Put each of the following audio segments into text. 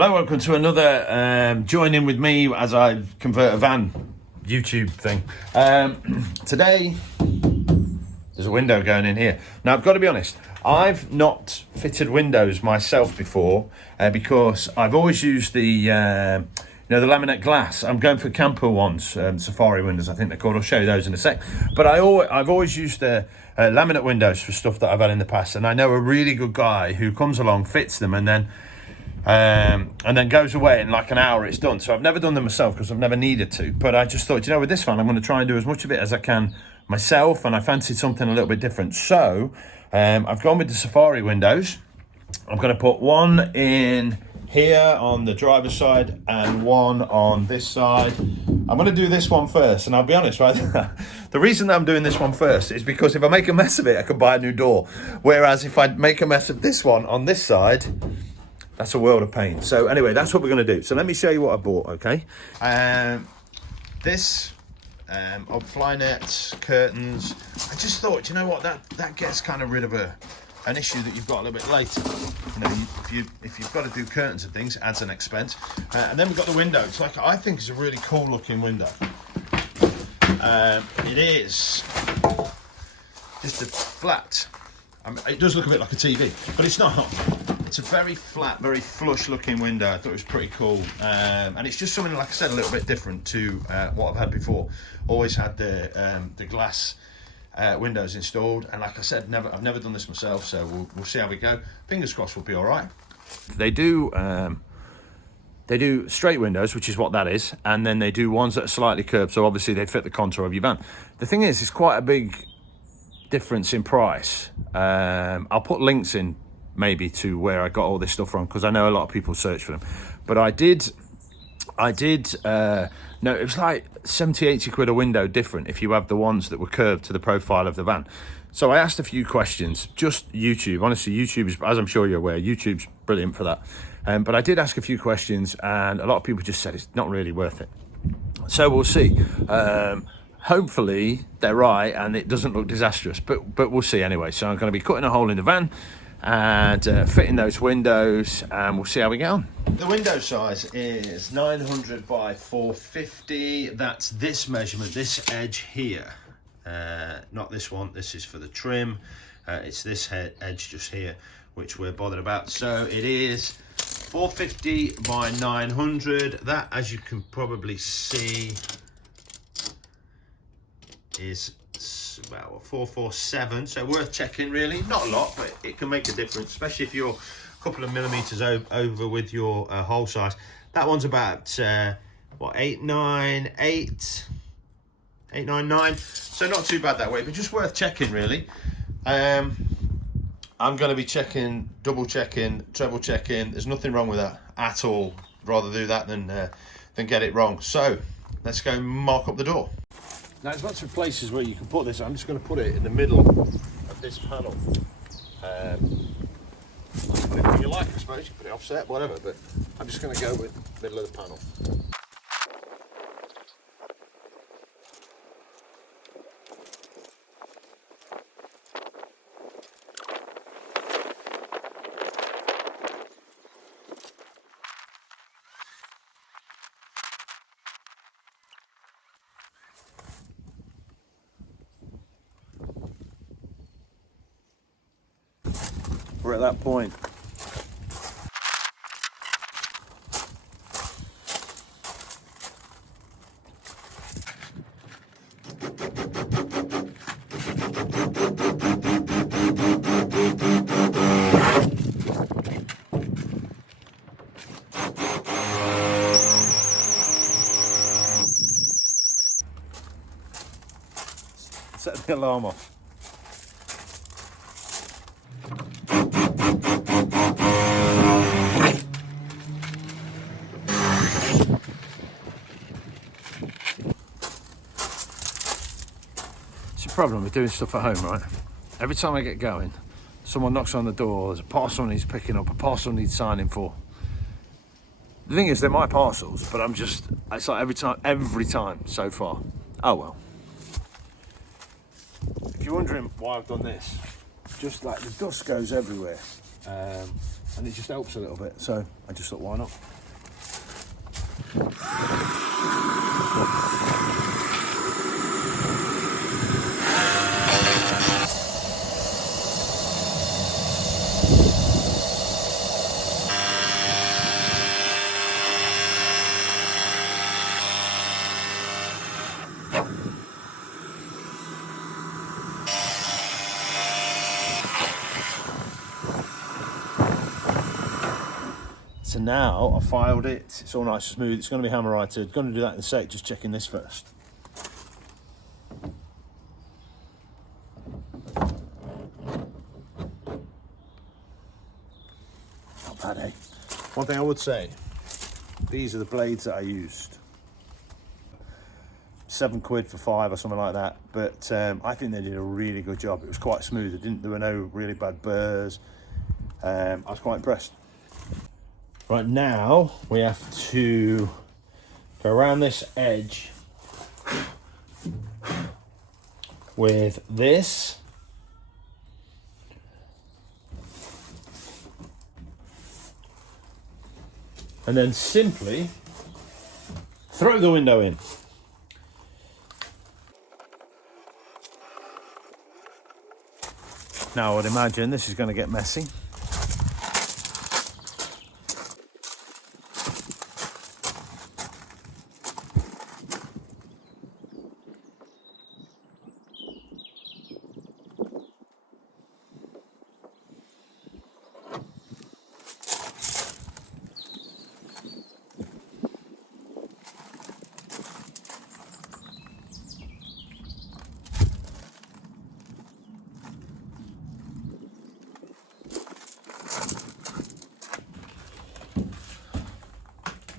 Hello, welcome to another join in with me as I convert a van YouTube thing. Today, there's a window going in here. Now, I've got to be honest, I've not fitted windows myself before because I've always used the laminate glass. I'm going for camper ones, safari windows, I think they're called. I'll show you those in a sec. But I've always used laminate windows for stuff that I've had in the past, and I know a really good guy who comes along, fits them, and then goes away in like an hour it's done. So I've never done them myself because I've never needed to, but I just thought, with this one I'm going to try and do as much of it as I can myself, and I fancied something a little bit different. So I've gone with the safari windows. I'm going to put one in here on the driver's side and one on this side. I'm going to do this one first, and I'll be honest, right? The reason that I'm doing this one first is because if I make a mess of it, I can buy a new door. Whereas if I make a mess of this one on this side, that's a world of pain. So anyway, that's what we're going to do. So let me show you what I bought, okay? This of Flynet curtains. I just thought, that gets kind of rid of an issue that you've got a little bit later. If you've got to do curtains and things, it adds an expense. And then we've got the window. It's like, I think it's a really cool looking window. It is just a flat. It does look a bit like a TV, but it's not. It's a very flat, very flush looking window. I thought it was pretty cool. And it's just something, like I said, a little bit different to what I've had before. Always had the glass windows installed, and like I said, I've never done this myself, so we'll see how we go. Fingers crossed we'll be all right. They do straight windows, which is what that is, and then they do ones that are slightly curved, so obviously they fit the contour of your van. The thing is, it's quite a big difference in price. I'll put links in maybe to where I got all this stuff from, because I know a lot of people search for them, but I did no, it was like 70-80 quid a window different if you have the ones that were curved to the profile of the van. So I asked a few questions, just YouTube. Honestly, YouTube is, as I'm sure you're aware, YouTube's brilliant for that. But I did ask a few questions, and a lot of people just said it's not really worth it. So we'll see. Hopefully they're right and it doesn't look disastrous, but we'll see anyway. So I'm going to be cutting a hole in the van and fitting those windows, and we'll see how we get on. The window size is 900 by 450. That's this measurement, this edge here, not this one. This is for the trim. It's this edge just here which we're bothered about. So it is 450 by 900. That, as you can probably see, is about 447, so worth checking really. Not a lot, but it can make a difference, especially if you're a couple of millimeters over with your hole size. That one's about 899, so not too bad that way, but just worth checking really. I'm going to be checking, double checking, treble checking. There's nothing wrong with that at all. Rather do that than get it wrong. So let's go mark up the door. Now, there's lots of places where you can put this. I'm just going to put it in the middle of this panel. Put it where you like, I suppose. You can put it offset, whatever, but I'm just going to go with the middle of the panel. We're at that point. Set the alarm off. Problem with doing stuff at home, right? Every time I get going, someone knocks on the door, there's a parcel needs picking up, a parcel needs signing for. The thing is, they're my parcels, but it's like every time so far. Oh well. If you're wondering why I've done this, just like the dust goes everywhere. and it just helps a little bit. So I just thought, why not? So now I've filed it, it's all nice and smooth, it's going to be hammer-righted. Going to do that in a sec, just checking this first. Not bad, eh? One thing I would say, these are the blades that I used. £7 for 5 or something like that, but I think they did a really good job. It was quite smooth, there were no really bad burrs. I was quite impressed. Right, now we have to go around this edge with this. And then simply throw the window in. Now I would imagine this is going to get messy.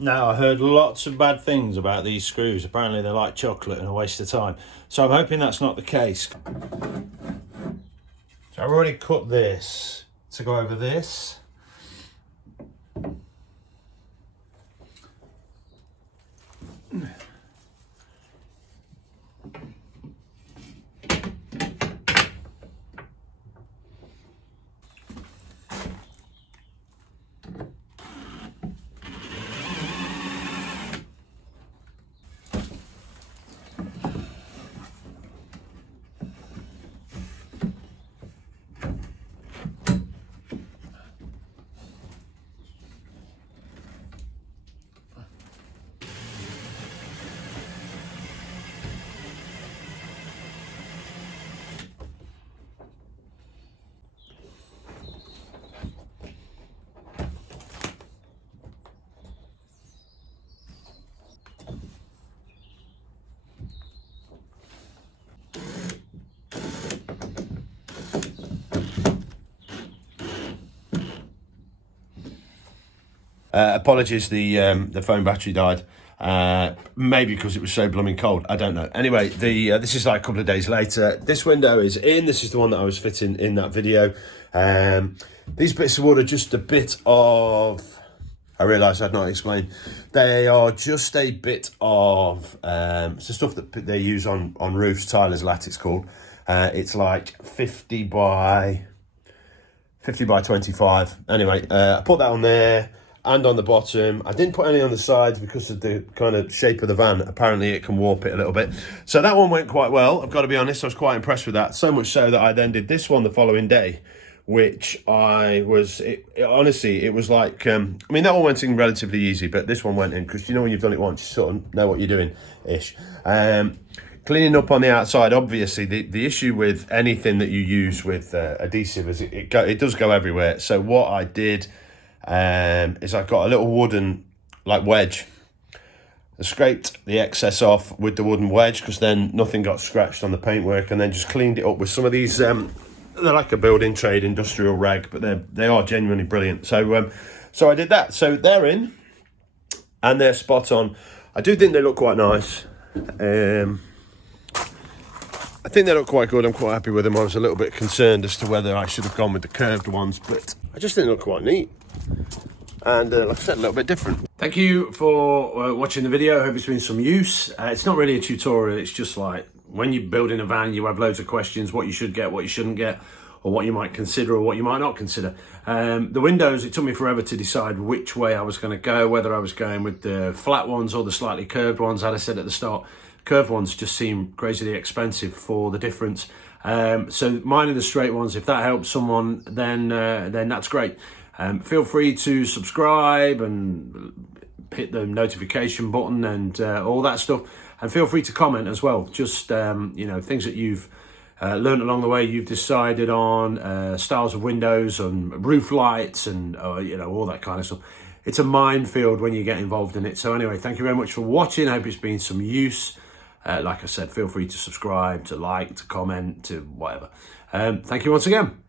Now, I heard lots of bad things about these screws. Apparently they're like chocolate and a waste of time. So I'm hoping that's not the case. So I've already cut this to go over this. Apologies, the phone battery died. Maybe because it was so blooming cold. I don't know. Anyway, this is like a couple of days later. This window is in. This is the one that I was fitting in that video. These bits of wood are just a bit of... I realised I'd not explained. They are just a bit of... it's the stuff that they use on roofs. Tyler's lat, it's called. It's like 50 by 25. Anyway, I put that on there. And on the bottom. I didn't put any on the sides because of the kind of shape of the van. Apparently it can warp it a little bit. So that one went quite well. I've got to be honest, I was quite impressed with that. So much so that I then did this one the following day, which honestly, it was like, I mean, that one went in relatively easy, but this one went in because, you know, when you've done it once, you sort of know what you're doing-ish. Cleaning up on the outside, obviously, the issue with anything that you use with adhesive is it does go everywhere. So what I did... is I got a little wooden like wedge. I scraped the excess off with the wooden wedge because then nothing got scratched on the paintwork, and then just cleaned it up with some of these they're like a building trade industrial rag, but they are genuinely brilliant. So so I did that. So they're in and they're spot on. I do think they look quite nice. I think they look quite good. I'm quite happy with them. I was a little bit concerned as to whether I should have gone with the curved ones, but I just think they look quite neat. And like I said, a little bit different. Thank you for watching the video. I hope it's been some use. It's not really a tutorial. It's just like when you're building a van, you have loads of questions, what you should get, what you shouldn't get. or what you might consider or what you might not consider. The windows, it took me forever to decide which way I was going to go, whether I was going with the flat ones or the slightly curved ones. As I said at the start, curved ones just seem crazily expensive for the difference. So mine are the straight ones. If that helps someone, then that's great. Feel free to subscribe and hit the notification button and all that stuff. And feel free to comment as well. Just, things that you've learned along the way, you've decided on, styles of windows and roof lights and, all that kind of stuff. It's a minefield when you get involved in it. So anyway, thank you very much for watching. I hope it's been some use. Like I said, feel free to subscribe, to like, to comment, to whatever. Thank you once again.